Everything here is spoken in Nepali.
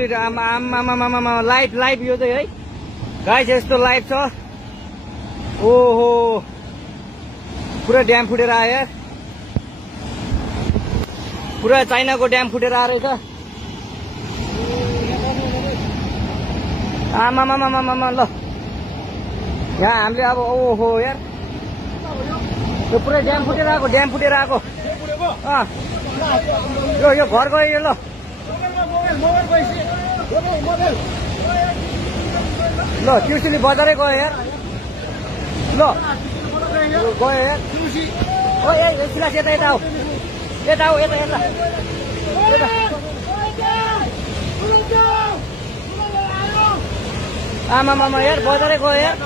लाइभ लाइभ यो चाहिँ है गाइस यस्तो लाइभ छ। ओहो पुरा ड्याम फुटेर आयो यार, पुरा चाइनाको ड्याम फुटेर आएर छ। आमामामामामा ल यहाँ हामीले अब ओहो यार यो पुरै ड्याम फुटेर आएको, ड्याम फुटेर आएको। यो घर गयो यो। ल ल ट्युसली बजारै गयो यार। ल गयो यार। ओ ए सिलास यता यता आऊ, यता आऊ, यता यता आमामामा यार बजारै गयो यार।